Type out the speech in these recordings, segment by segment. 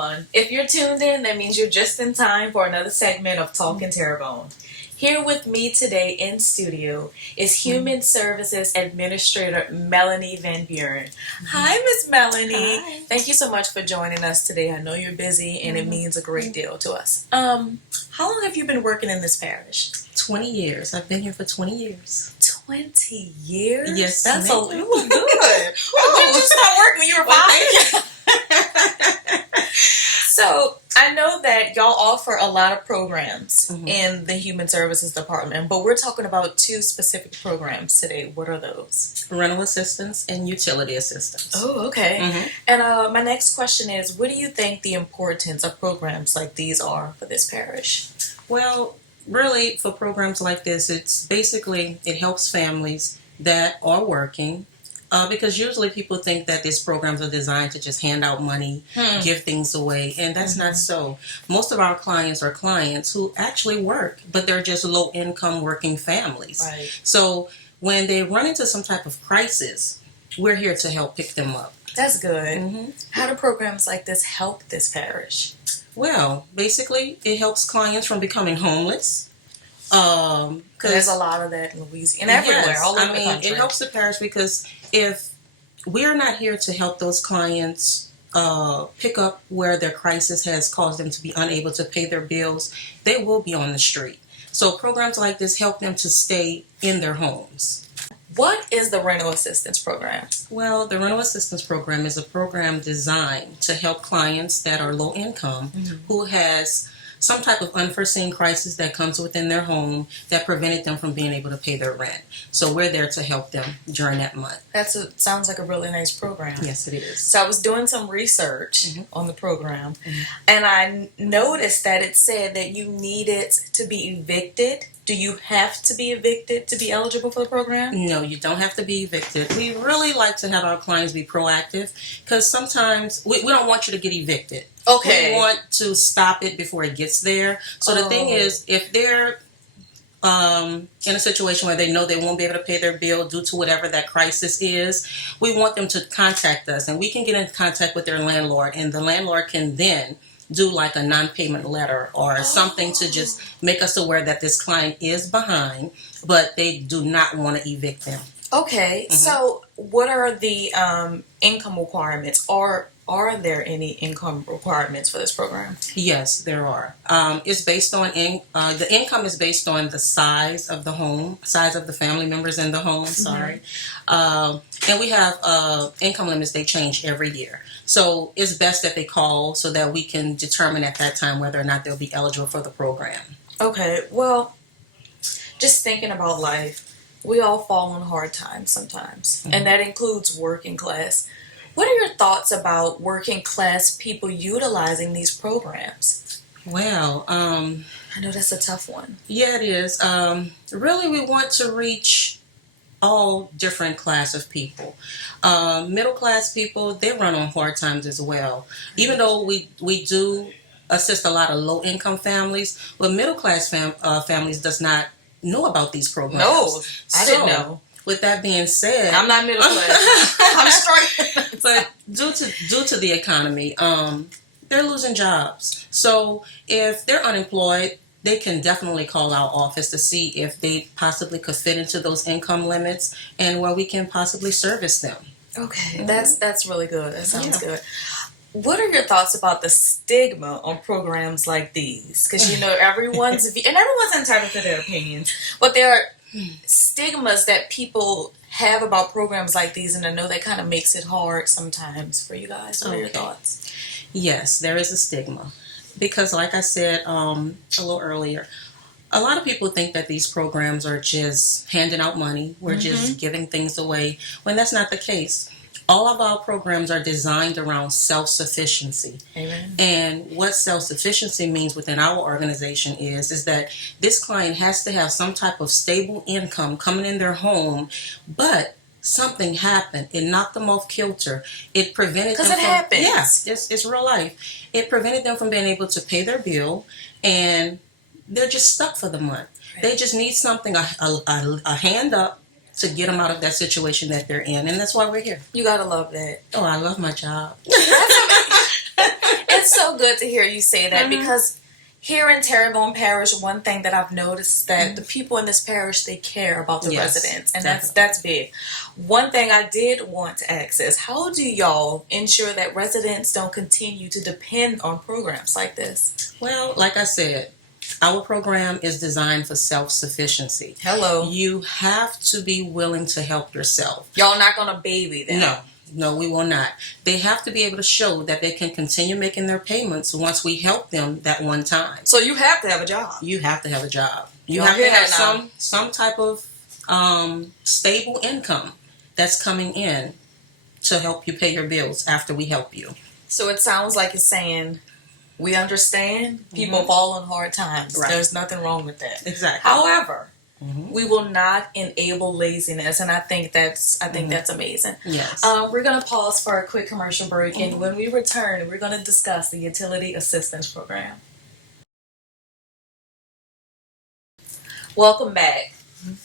everyone. If you're tuned in, that means you're just in time for another segment of Talkin Terrebonne. Here with me today in studio is Human Services Administrator Melanie VanBuren. Hi, Miss Melanie. Hi. Thank you so much for joining us today. I know you're busy and it means a great deal to us. How long have you been working in this parish? 20 years. I've been here for 20 years. 20 years? Yes, That's ma'am. you look good. When did you start working when you were 5? So I know that y'all offer a lot of programs in the Human Services Department, but we're talking about 2 specific programs today. What are those? Rental assistance and utility assistance. Oh, okay. And my next question is, what do you think the importance of programs like these are for this parish? Well, really, for programs like this, it's basically, it helps families that are working. Because usually people think that these programs are designed to just hand out money, give things away, and that's not so. Most of our clients are clients who actually work, but they're just low-income working families. Right. So when they run into some type of crisis, we're here to help pick them up. That's good. How do programs like this help this parish? Well, basically, it helps clients from becoming homeless. There's a lot of that in Louisiana and everywhere, all over the country. It helps the parish because if we're not here to help those clients pick up where their crisis has caused them to be unable to pay their bills, they will be on the street. So programs like this help them to stay in their homes. What is the rental assistance program? Well, the rental assistance program is a program designed to help clients that are low income who has some type of unforeseen crisis that comes within their home that prevented them from being able to pay their rent. So we're there to help them during that month. Sounds like a really nice program. Yes, it is. So I was doing some research on the program, and I noticed that it said that you needed to be evicted. Do you have to be evicted to be eligible for the program? No, you don't have to be evicted. We really like to have our clients be proactive because sometimes we don't want you to get evicted. Okay. We want to stop it before it gets there. So the thing is, if they're in a situation where they know they won't be able to pay their bill due to whatever that crisis is, we want them to contact us, and we can get in contact with their landlord, and the landlord can then do like a non-payment letter or something to just make us aware that this client is behind, but they do not want to evict them. Okay, so what are the income requirements? Are there any income requirements for this program? Yes, there are. It's based on the income is based on the size of the home, size of the family members in the home. And we have income limits. They change every year, so it's best that they call so that we can determine at that time whether or not they'll be eligible for the program. Okay, well, just thinking about life, we all fall on hard times sometimes, and that includes working class. What are your thoughts about working class people utilizing these programs? Well, I know that's a tough one. Yeah, it is. Really, we want to reach all different class of people. Middle class people, they run on hard times as well. Even though we do assist a lot of low income families, but middle class families does not know about these programs. No, I didn't know. With that being said, I'm not middle class. I'm struggling. But due to the economy, they're losing jobs. So if they're unemployed, they can definitely call our office to see if they possibly could fit into those income limits and where we can possibly service them. Okay, that's really good. That sounds good. What are your thoughts about the stigma on programs like these? Because everyone's entitled to their opinions, but there are stigmas that people have about programs like these, and I know that kind of makes it hard sometimes for you guys. What are your thoughts? Yes, there is a stigma because, like I said a little earlier, a lot of people think that these programs are just handing out money. We're just giving things away, when that's not the case. All of our programs are designed around self-sufficiency. Amen. And what self-sufficiency means within our organization is that this client has to have some type of stable income coming in their home, but something happened. It knocked them off kilter. It prevented them from... Because it happens. Yes, it's real life. It prevented them from being able to pay their bill, and they're just stuck for the month. Right. They just need something, a hand up, to get them out of that situation that they're in, and that's why we're here. You gotta love that. Oh, I love my job. It it's so good to hear you say that because here in Terrebonne Parish, one thing that I've noticed is that the people in this parish, they care about the residents, and that's big. One thing I did want to ask is, how do y'all ensure that residents don't continue to depend on programs like this? Well, like I said, our program is designed for self-sufficiency. Hello. You have to be willing to help yourself. Y'all not going to baby them. No, we will not. They have to be able to show that they can continue making their payments once we help them that one time. So you have to have a job. You have to have a job. You have to have some type of stable income that's coming in to help you pay your bills after we help you. So it sounds like it's saying, we understand people fall on hard times. Right. There's nothing wrong with that. Exactly. However, we will not enable laziness, and I think that's amazing. Yes. We're going to pause for a quick commercial break, and when we return, we're going to discuss the Utility Assistance Program. Welcome back.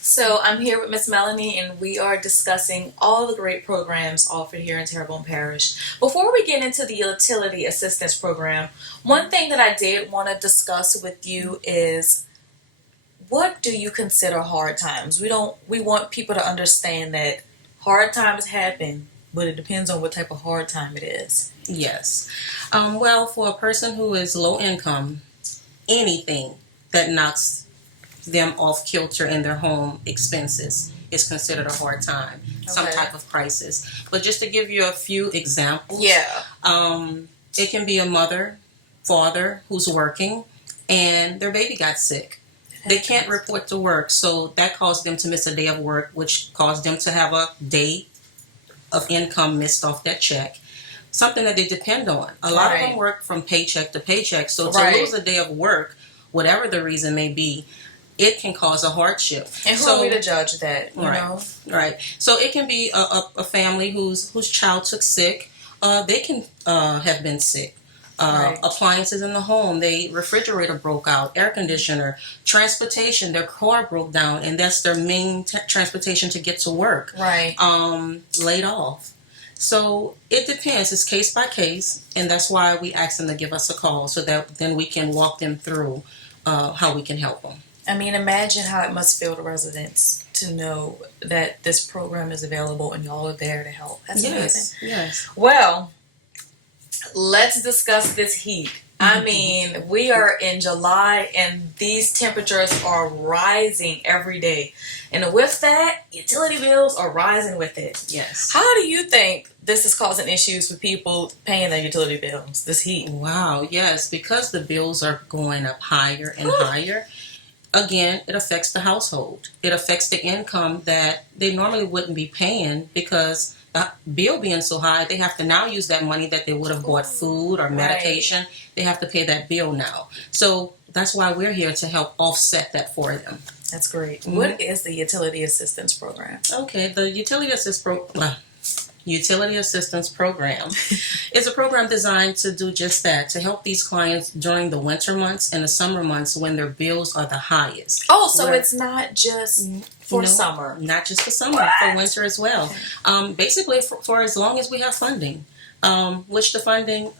So I'm here with Miss Melanie, and we are discussing all the great programs offered here in Terrebonne Parish. Before we get into the Utility Assistance Program, one thing that I did want to discuss with you is, what do you consider hard times? We want people to understand that hard times happen, but it depends on what type of hard time it is. Yes. Well, for a person who is low income, anything that knocks them off kilter in their home expenses is considered a hard time, some type of crisis. But just to give you a few examples, it can be a mother, father who's working, and their baby got sick. They can't report to work, so that caused them to miss a day of work, which caused them to have a day of income missed off that check. Something that they depend on. A lot of them work from paycheck to paycheck, so to lose a day of work, whatever the reason may be, it can cause a hardship. And who are we to judge that? You know? Right. So it can be a family whose child took sick. They can have been sick. Appliances in the home, the refrigerator broke out, air conditioner, transportation, their car broke down, and that's their main transportation to get to work. Laid off. So it depends. It's case by case, and that's why we ask them to give us a call so that then we can walk them through how we can help them. I mean, imagine how it must feel to residents to know that this program is available and y'all are there to help. That's amazing. Yes. Well, let's discuss this heat. I mean, we are in July and these temperatures are rising every day. And with that, utility bills are rising with it. Yes. How do you think this is causing issues with people paying their utility bills, this heat? Wow, yes, because the bills are going up higher and higher. Again, it affects the household. It affects the income that they normally wouldn't be paying because the bill being so high, they have to now use that money that they would have bought food or medication. They have to pay that bill now. So that's why we're here to help offset that for them. That's great. What is the Utility Assistance Program? Okay, the Utility Assistance Program is a program designed to do just that, to help these clients during the winter months and the summer months when their bills are the highest. Oh, so it's not just for summer? Not just for summer, for winter as well. Basically, for as long as we have funding, which the funding,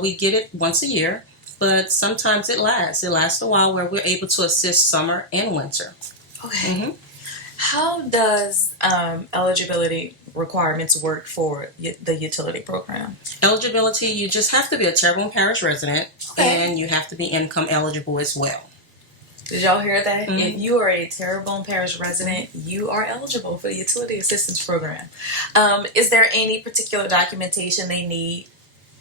we get it once a year, but sometimes it lasts. It lasts a while where we're able to assist summer and winter. Okay. How does eligibility requirements work for the utility program? Eligibility, you just have to be a Terrebonne Parish resident, and you have to be income eligible as well. Did y'all hear that? If you are a Terrebonne Parish resident, you are eligible for the Utility Assistance Program. Is there any particular documentation they need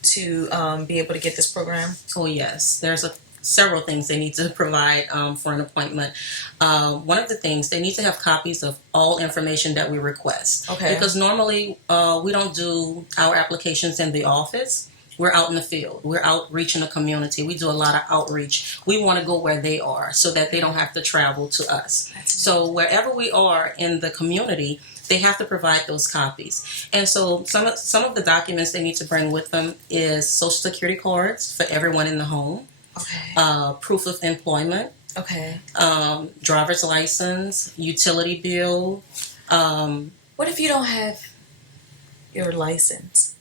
to be able to get this program? Oh, yes. There's several things they need to provide for an appointment. One of the things, they need to have copies of all information that we request. Because normally we don't do our applications in the office. We're out in the field. We're out reaching the community. We do a lot of outreach. We want to go where they are so that they don't have to travel to us. So wherever we are in the community, they have to provide those copies. And so some of the documents they need to bring with them is Social Security cards for everyone in the home. Proof of employment. Driver's license, utility bill. What if you don't have your license?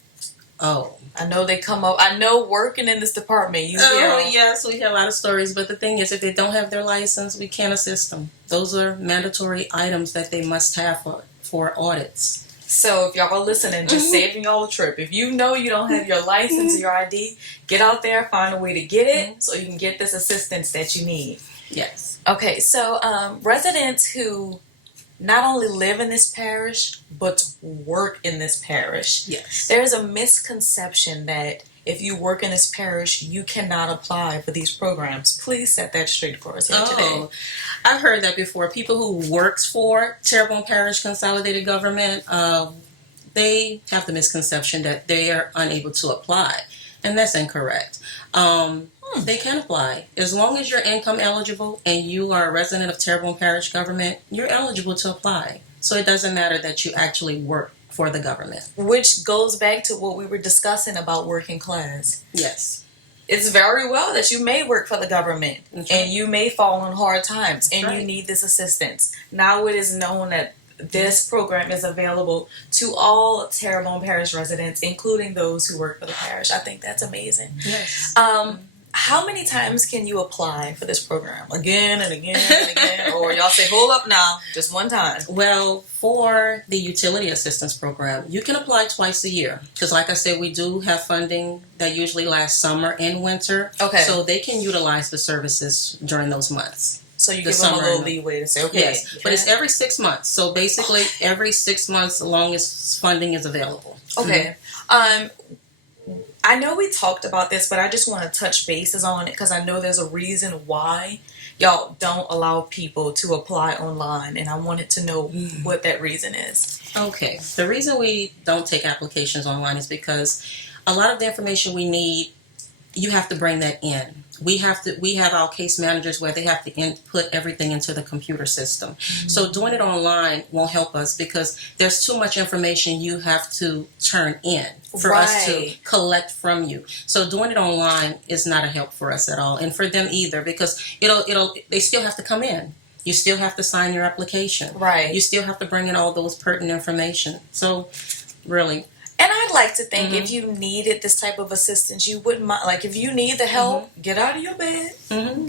Oh. I know they come up. I know working in this department, you hear. Yes, we hear a lot of stories. But the thing is, if they don't have their license, we can't assist them. Those are mandatory items that they must have for audits. So if y'all are listening, just saving y'all a trip. If you know you don't have your license or your ID, get out there, find a way to get it so you can get this assistance that you need. Yes. Okay, so residents who not only live in this parish, but work in this parish. Yes. There's a misconception that if you work in this parish, you cannot apply for these programs. Please set that straight for us here today. I've heard that before. People who works for Terrebonne Parish Consolidated Government, they have the misconception that they are unable to apply, and that's incorrect. They can apply. As long as you're income eligible and you are a resident of Terrebonne Parish Government, you're eligible to apply. So it doesn't matter that you actually work for the government. Which goes back to what we were discussing about working class. Yes. It's very well that you may work for the government and you may fall on hard times and you need this assistance. Now it is known that this program is available to all Terrebonne Parish residents, including those who work for the parish. I think that's amazing. Yes. How many times can you apply for this program? Again and again and again? Or y'all say, hold up now, just one time? Well, for the utility assistance program, you can apply twice a year. Because like I said, we do have funding that usually lasts summer and winter. Okay. So they can utilize the services during those months. So you give them a little leeway to say, okay. Yes, but it's every 6 months. So basically, every 6 months, as long as funding is available. Okay. I know we talked about this, but I just want to touch bases on it because I know there's a reason why y'all don't allow people to apply online, and I wanted to know what that reason is. Okay. The reason we don't take applications online is because a lot of the information we need, you have to bring that in. We have our case managers where they have to input everything into the computer system. So doing it online won't help us because there's too much information you have to turn in for us to collect from you. So doing it online is not a help for us at all, and for them either, because they still have to come in. You still have to sign your application. Right. You still have to bring in all those pertinent information. So really. And I'd like to think if you needed this type of assistance, you wouldn't mind. Like, if you need the help, get out of your bed,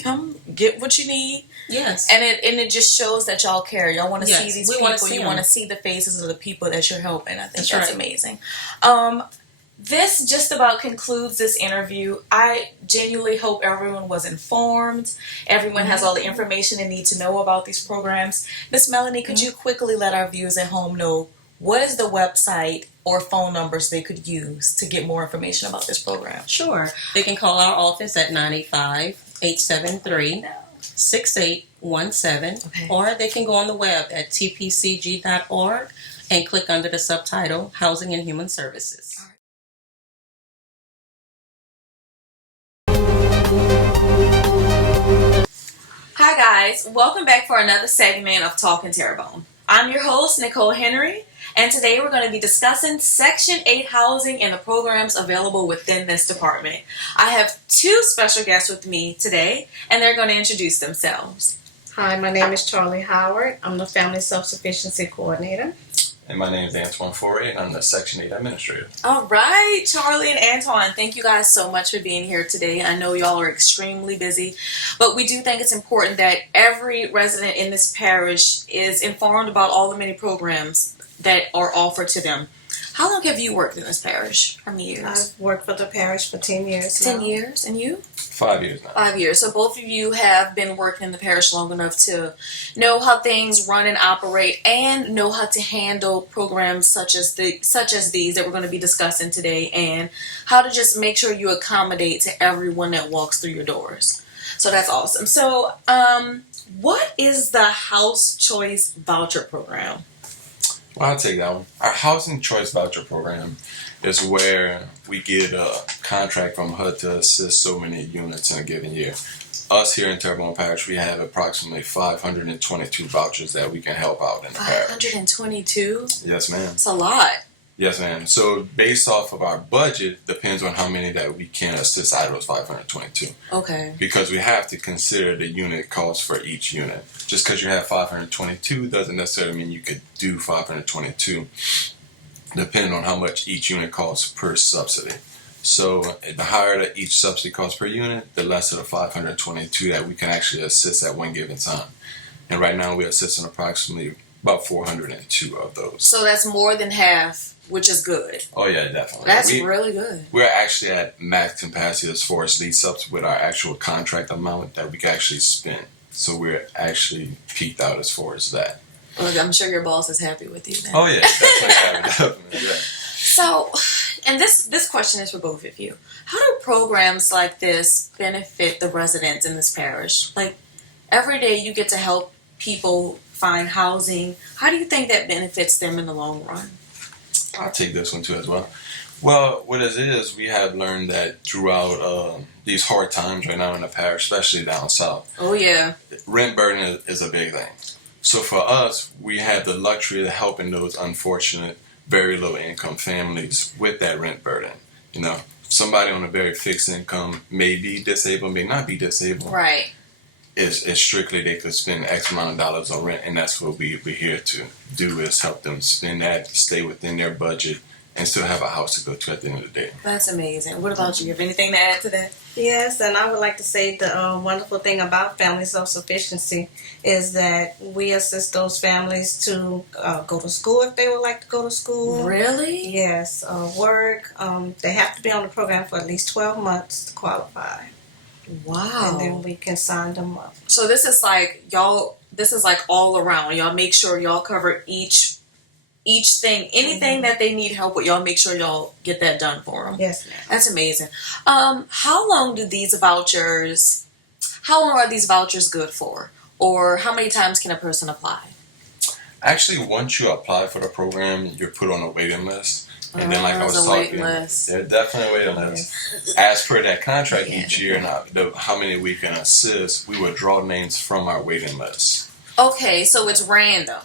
come get what you need. Yes. And it just shows that y'all care. Y'all want to see these people. You want to see the faces of the people that you're helping. I think that's amazing. This just about concludes this interview. I genuinely hope everyone was informed. Everyone has all the information they need to know about these programs. Miss Melanie, could you quickly let our viewers at home know what is the website or phone numbers they could use to get more information about this program? Sure. They can call our office at 985-873-6817, or they can go on the web at tpcg.org and click under the subtitle Housing and Human Services. Hi guys, welcome back for another segment of Talkin Terrebonne. I'm your host, Nicole Henry, and today we're going to be discussing Section 8 housing and the programs available within this department. I have two special guests with me today, and they're going to introduce themselves. Hi, my name is Charlie Howard. I'm the Family Self-Sufficiency Coordinator. And my name is Antoine Foret, and I'm the Section 8 Administrator. All right, Charlie and Antoine, thank you guys so much for being here today. I know y'all are extremely busy, but we do think it's important that every resident in this parish is informed about all the many programs that are offered to them. How long have you worked in this parish? How many years? I've worked for the parish for 10 years 10 now. years. And you? 5 years now. 5 years. So both of you have been working in the parish long enough to know how things run and operate and know how to handle programs such as these that we're going to be discussing today, and how to just make sure you accommodate to everyone that walks through your doors. So that's awesome. So what is the House Choice Voucher Program? Well, I'll take that one. Our Housing Choice Voucher Program is where we get a contract from HUD to assist so many units in a given year. Us here in Terrebonne Parish, we have approximately 522 vouchers that we can help out in the parish. 522? Yes, ma'am. That's a lot. Yes, ma'am. So based off of our budget, depends on how many that we can assist out of those 522. Okay. Because we have to consider the unit cost for each unit. Just because you have 522 doesn't necessarily mean you could do 522. depending on how much each unit costs per subsidy. So the higher that each subsidy costs per unit, the less of the 522 that we can actually assist at one given time. And right now we're assisting approximately about 402 of those. So that's more than half, which is good. Oh yeah, definitely. That's really good. We're actually at max capacity as far as lease ups with our actual contract amount that we can actually spend. So we're actually peaked out as far as that. Well, I'm sure your boss is happy with you then. Oh yeah, definitely. Yeah. So, and this question is for both of you. How do programs like this benefit the residents in this parish? Like, every day you get to help people find housing. How do you think that benefits them in the long run? I'll take this one too as well. Well, what it is, we have learned that throughout these hard times right now in the parish, especially down south. Oh yeah. Rent burden is a big thing. So for us, we have the luxury of helping those unfortunate, very low income families with that rent burden. You know, somebody on a very fixed income may be disabled, may not be disabled. Right. It's strictly they could spend X amount of dollars on rent, and that's what we're here to do, is help them spend that, stay within their budget, and still have a house to go to at the end of the day. That's amazing. What about you? Have anything to add to that? Yes, and I would like to say the wonderful thing about family self-sufficiency is that we assist those families to go to school if they would like to go to school. Really? Yes, work. They have to be on the program for at least 12 months to qualify. Wow. And then we can sign them up. So this is like y'all. This is like all around. Y'all make sure y'all cover each thing, anything that they need help with. Y'all make sure y'all get that done for them. Yes, ma'am. That's amazing. How long are these vouchers good for? Or how many times can a person apply? Actually, once you apply for the program, you're put on a waiting list. And then, like I was There's a talking, waiting list. yeah, definitely a waiting list. As per that contract Yeah. each year, and how many we can assist, we would draw names from our waiting list. Okay, so it's random.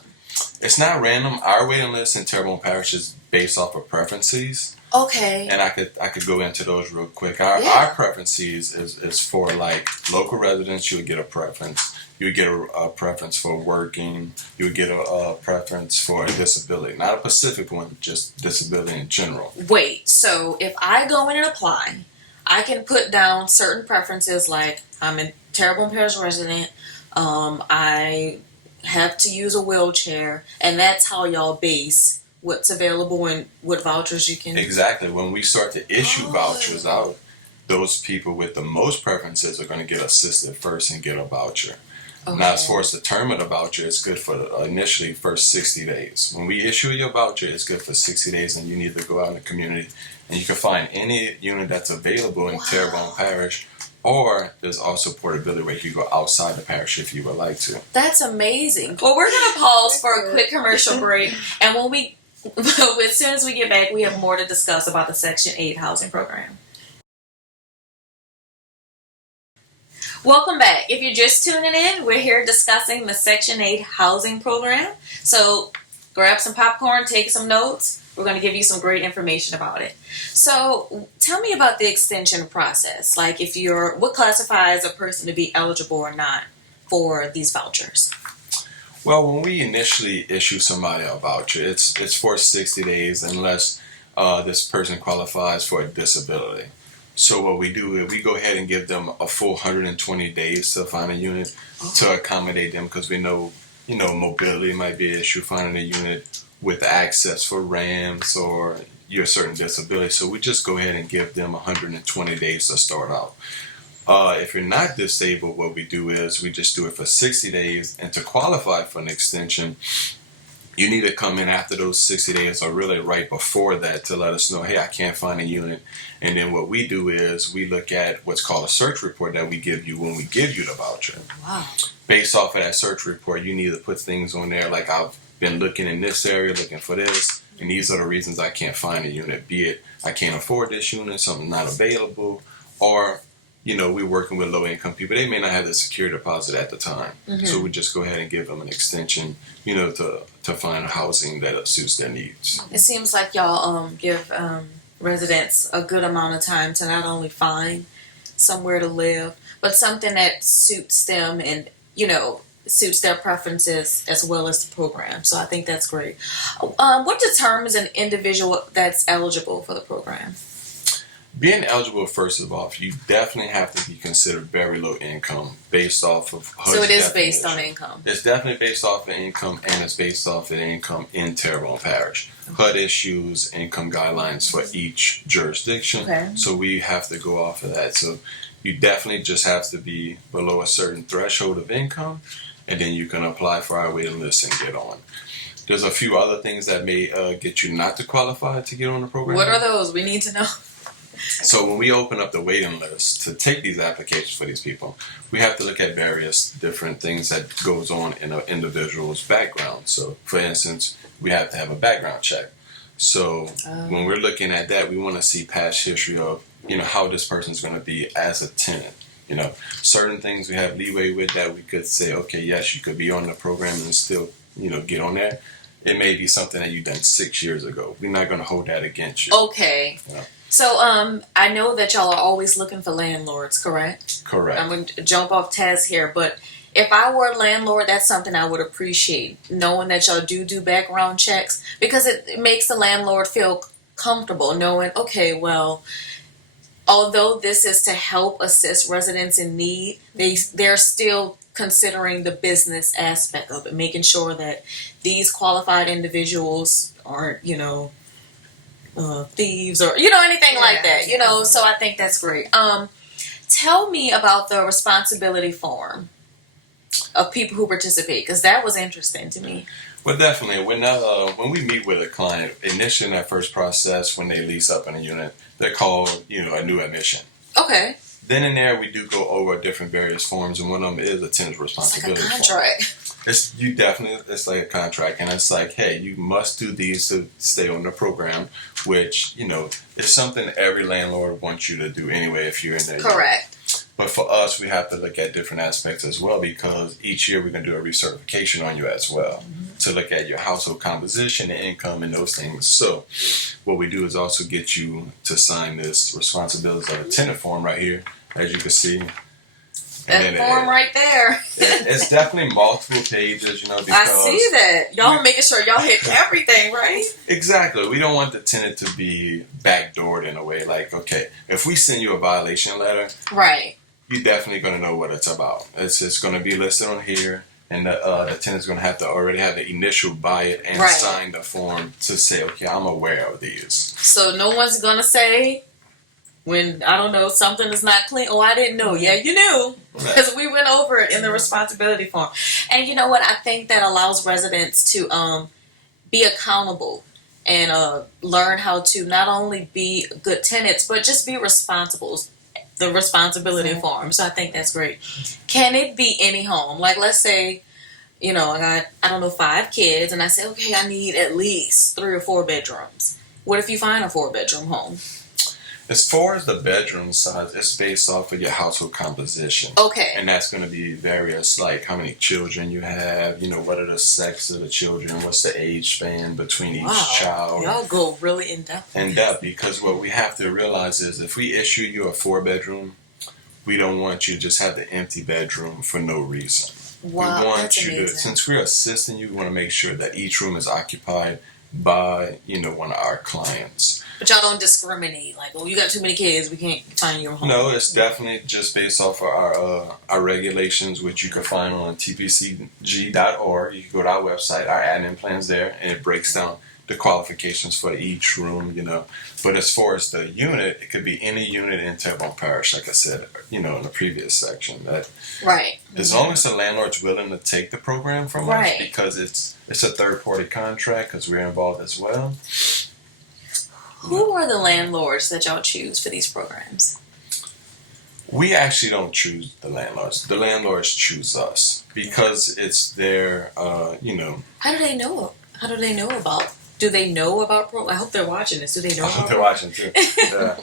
It's not random. Our waiting list in Terrebonne Parish is based off of preferences. Okay. And I could go into those real quick. Yeah. Our preferences is for like local residents. You would get a preference. You would get a preference for working. You would get a preference for a disability, not a specific one, just disability in general. Wait, so if I go in and apply, I can put down certain preferences like I'm a Terrebonne Parish resident, I have to use a wheelchair, and that's how y'all base what's available and what vouchers you can... Exactly. When we start to issue Oh. vouchers out, those people with the most preferences are going to get assisted first and get a voucher. Okay. Now, as far as the term of the voucher, it's good for the initially first 60 days. When we issue your voucher, it's good for 60 days, and you need to go out in the community, and you can find any unit that's available in Wow. Terrebonne Parish, or there's also portability where you can go outside the parish if you would like to. That's amazing. Well, we're going to pause for a quick commercial break, and as soon as we get back, we have more to discuss about the Section 8 housing program. Welcome back. If you're just tuning in, we're here discussing the Section 8 housing program. So grab some popcorn, take some notes. We're going to give you some great information about it. So tell me about the extension process. Like what classifies a person to be eligible or not for these vouchers? Well, when we initially issue somebody a voucher, it's for 60 days unless this person qualifies for a disability. So what we do is we go ahead and give them a full 120 days to find a unit to accommodate them, because we know, mobility might be an issue finding a unit with access for ramps or your certain disability. So we just go ahead and give them 120 days to start out. If you're not disabled, what we do is we just do it for 60 days. And to qualify for an extension, you need to come in after those 60 days or really right before that to let us know, hey, I can't find a unit. And then what we do is we look at what's called a search report that we give you when we give you the voucher. Wow. Based off of that search report, you need to put things on there like, I've been looking in this area, looking for this, and these are the reasons I can't find a unit, be it I can't afford this unit, something not available, or we're working with low-income people. They may not have the security deposit at the time. Mm-hmm. So we just go ahead and give them an extension, to find housing that suits their needs. It seems like y'all give residents a good amount of time to not only find somewhere to live, but something that suits them and, suits their preferences as well as the program. So I think that's great. What determines an individual that's eligible for the program? Being eligible, first of all, you definitely have to be considered very low income based off of HUD's So it is definition. based on income. It's definitely based off of income, and it's based off of income in Terrebonne Parish. HUD issues income guidelines for each jurisdiction, Okay. so we have to go off of that. So you definitely just have to be below a certain threshold of income, and then you can apply for our waiting list and get on. There's a few other things that may get you not to qualify to get on the program. What are those? We need to know. So when we open up the waiting list to take these applications for these people, we have to look at various different things that goes on in an individual's background. So for instance, we have to have a background check. So when we're looking at that, we want to see past history of, how this person's going to be as a tenant. Certain things we have leeway with that we could say, okay, yes, you could be on the program and still, get on there. It may be something that you done 6 years ago. We're not going to hold that against you. Okay. Yeah. So I know that y'all are always looking for landlords, correct? Correct. I'm going to jump off task here, but if I were a landlord, that's something I would appreciate, knowing that y'all do background checks, because it makes the landlord feel comfortable knowing, okay, well, although this is to help assist residents in need, they're still considering the business aspect of it, making sure that these qualified individuals aren't, thieves or anything like that. So I think that's great. Tell me about the responsibility form of people who participate, because that was interesting to me. Well, definitely. When we meet with a client, initially in that first process, when they lease up in a unit, they're called, a new admission. Okay. Then in there, we do go over different various forms, and one of them is a tenant's responsibility It's like a form. contract. It's like a contract, and it's like, hey, you must do these to stay on the program, which, is something every landlord wants you to do anyway if you're in there. Correct. But for us, we have to look at different aspects as well, because each year we're going to do a recertification on you as well to look at your household composition and income and those things. So what we do is also get you to sign this responsibilities of a tenant form right here, as you can see. That form right there. It's definitely multiple pages, because I see that. Y'all making sure y'all hit everything, right? Exactly. We don't want the tenant to be backdoored in a way. Like, okay, if we send you a violation letter, Right. you're definitely going to know what it's about. It's going to be listed on here, and the tenant's going to have to already have the initial buy it and Right. sign the form to say, okay, I'm aware of these. So no one's gonna say when, I don't know, something is not clean. Oh, I didn't know. Yeah, you knew, because we went over it in the responsibility form. And you know what? I think that allows residents to be accountable and learn how to not only be good tenants, but just be responsible. The responsibility form. So I think that's great. Can it be any home? Like, let's say, I got, 5 kids, and I say, okay, I need at least 3 or 4 bedrooms. What if you find a 4-bedroom home? As far as the bedroom size, it's based off of your household composition. Okay. And that's going to be various, like how many children you have, what are the sex of the children, what's the age span between each child. Y'all go really in depth. Because what we have to realize is if we issue you a 4-bedroom, we don't want you to just have the empty bedroom for no reason. Wow, we want that's you amazing. to, since we're assisting you, we want to make sure that each room is occupied by, one of our clients. But y'all don't discriminate. Like, you got too many kids, we can't find your home. No, it's definitely just based off of our regulations, which you can find on tpcg.org. You can go to our website, our admin plan's there, and it breaks down the qualifications for each room, But as far as the unit, it could be any unit in Terrebonne Parish, like I said, in the previous section. That Right. as long as the landlord's willing to take the program from us, because it's a third-party contract, because we're involved as well. Who are the landlords that y'all choose for these programs? We actually don't choose the landlords. The landlords choose us because it's their, How do they know? How do they know about? Do they know about I hope they're watching this. Do they know? I hope they're watching too. Yeah.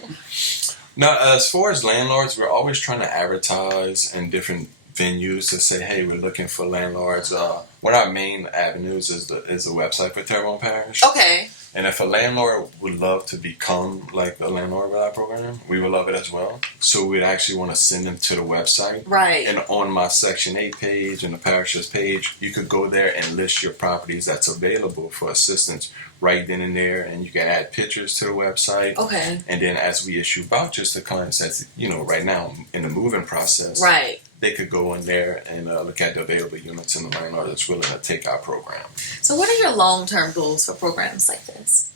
Now, as far as landlords, we're always trying to advertise in different venues to say, hey, we're looking for landlords. One of our main avenues is the website for Terrebonne Parish. Okay. And if a landlord would love to become like a landlord with our program, we would love it as well. So we'd actually want to send them to the website. Right. And on my Section 8 page and the Parish's page, you could go there and list your properties that's available for assistance right then and there. And you can add pictures to the website. Okay. And then as we issue vouchers to clients that's, right now in the moving process, Right. they could go in there and look at the available units and the landlord that's willing to take our program. So what are your long-term goals for programs like this?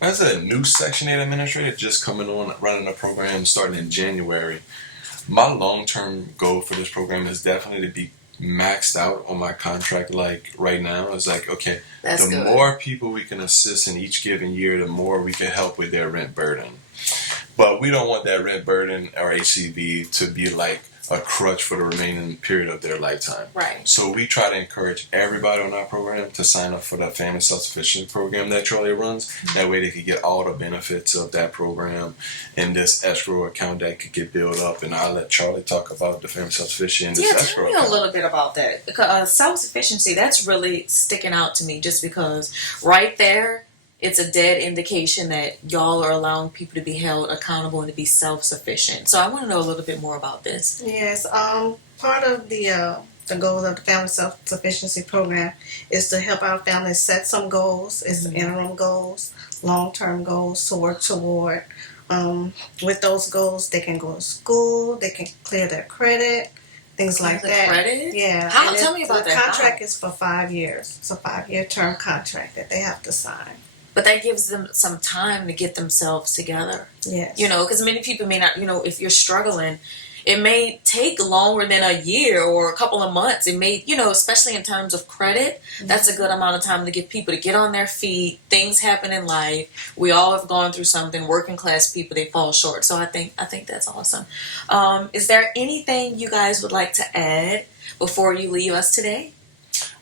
As a new Section 8 administrator just coming on, running a program starting in January, my long-term goal for this program is definitely to be maxed out on my contract. Like right now, it's like, okay, That's the good. more people we can assist in each given year, the more we can help with their rent burden. But we don't want that rent burden or HCV to be like a crutch for the remaining period of their lifetime. Right. So we try to encourage everybody on our program to sign up for that family self-sufficiency program that Charile runs. That way they could get all the benefits of that program in this escrow account that could get built up. And I'll let Charlie talk about the family self-sufficiency in this Yeah, escrow tell me a account. little bit about that. Because self-sufficiency, that's really sticking out to me just because right there, it's a dead indication that y'all are allowing people to be held accountable and to be self-sufficient. So I want to know a little bit more about this. Yes, part of the goal of the Family Self-Sufficiency Program is to help our families set some goals. It's interim goals, long-term goals to work toward. With those goals, they can go to school, they can clear their credit, things like that. Credit? Yeah. How? And Tell me about the that. contract How? is for 5 years. It's a 5-year term contract that they have to sign. But that gives them some time to get themselves together. Yes. Because many people may not, if you're struggling, it may take longer than a year or a couple of months. It may, especially in terms of credit, that's a good amount of time to get people to get on their feet. Things happen in life. We all have gone through something. Working class people, they fall short. So I think that's awesome. Is there anything you guys would like to add before you leave us today?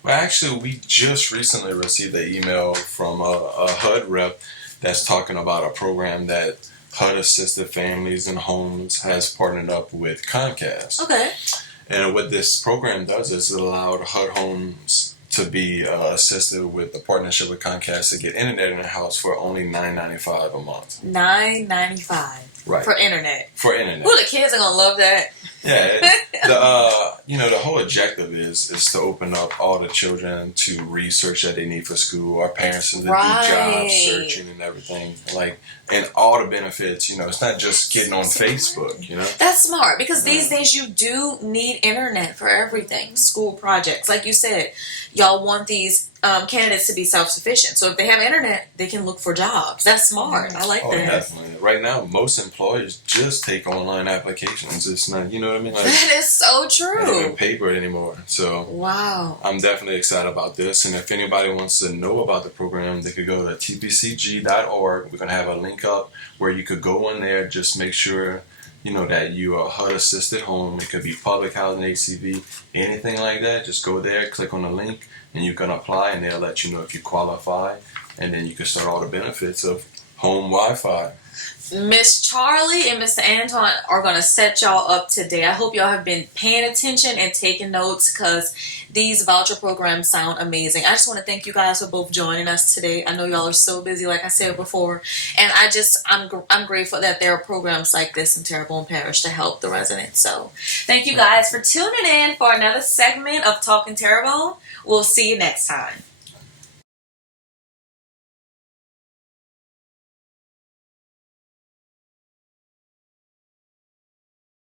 Well, actually, we just recently received an email from a HUD rep that's talking about a program that HUD Assisted Families and Homes has partnered up with Comcast. Okay. And what this program does is it allowed HUD homes to be assisted with the partnership with Comcast to get internet in the house for only $9.95 a month. $9.95 Right. for internet. For internet. Ooh, the kids are gonna love that. Yeah, the whole objective is to open up all the children to research that they need for school, our parents to do job searching and everything, and all the benefits. It's not just getting on Facebook. That's smart because these days you do need internet for everything. School projects, like you said, y'all want these candidates to be self-sufficient. So if they have internet, they can look for jobs. That's smart. I like that. Definitely. Right now, most employers just take online applications. It's not, you know what I mean? That is so They true. don't even paper anymore. So Wow. I'm definitely excited about this. And if anybody wants to know about the program, they could go to tpcg.org. We're going to have a link up where you could go in there. Just make sure, that you are a HUD assisted home. It could be public housing, HCV, anything like that. Just go there, click on the link, and you can apply, and they'll let you know if you qualify. And then you can start all the benefits of home Wi-Fi. Miss Charlie and Mr. Antoine are going to set y'all up today. I hope y'all have been paying attention and taking notes because these voucher programs sound amazing. I just want to thank you guys for both joining us today. I know y'all are so busy, like I said before, and I'm grateful that there are programs like this in Terrebonne Parish to help the residents. So thank you guys for tuning in for another segment of Talkin Terrebonne. We'll see you next time.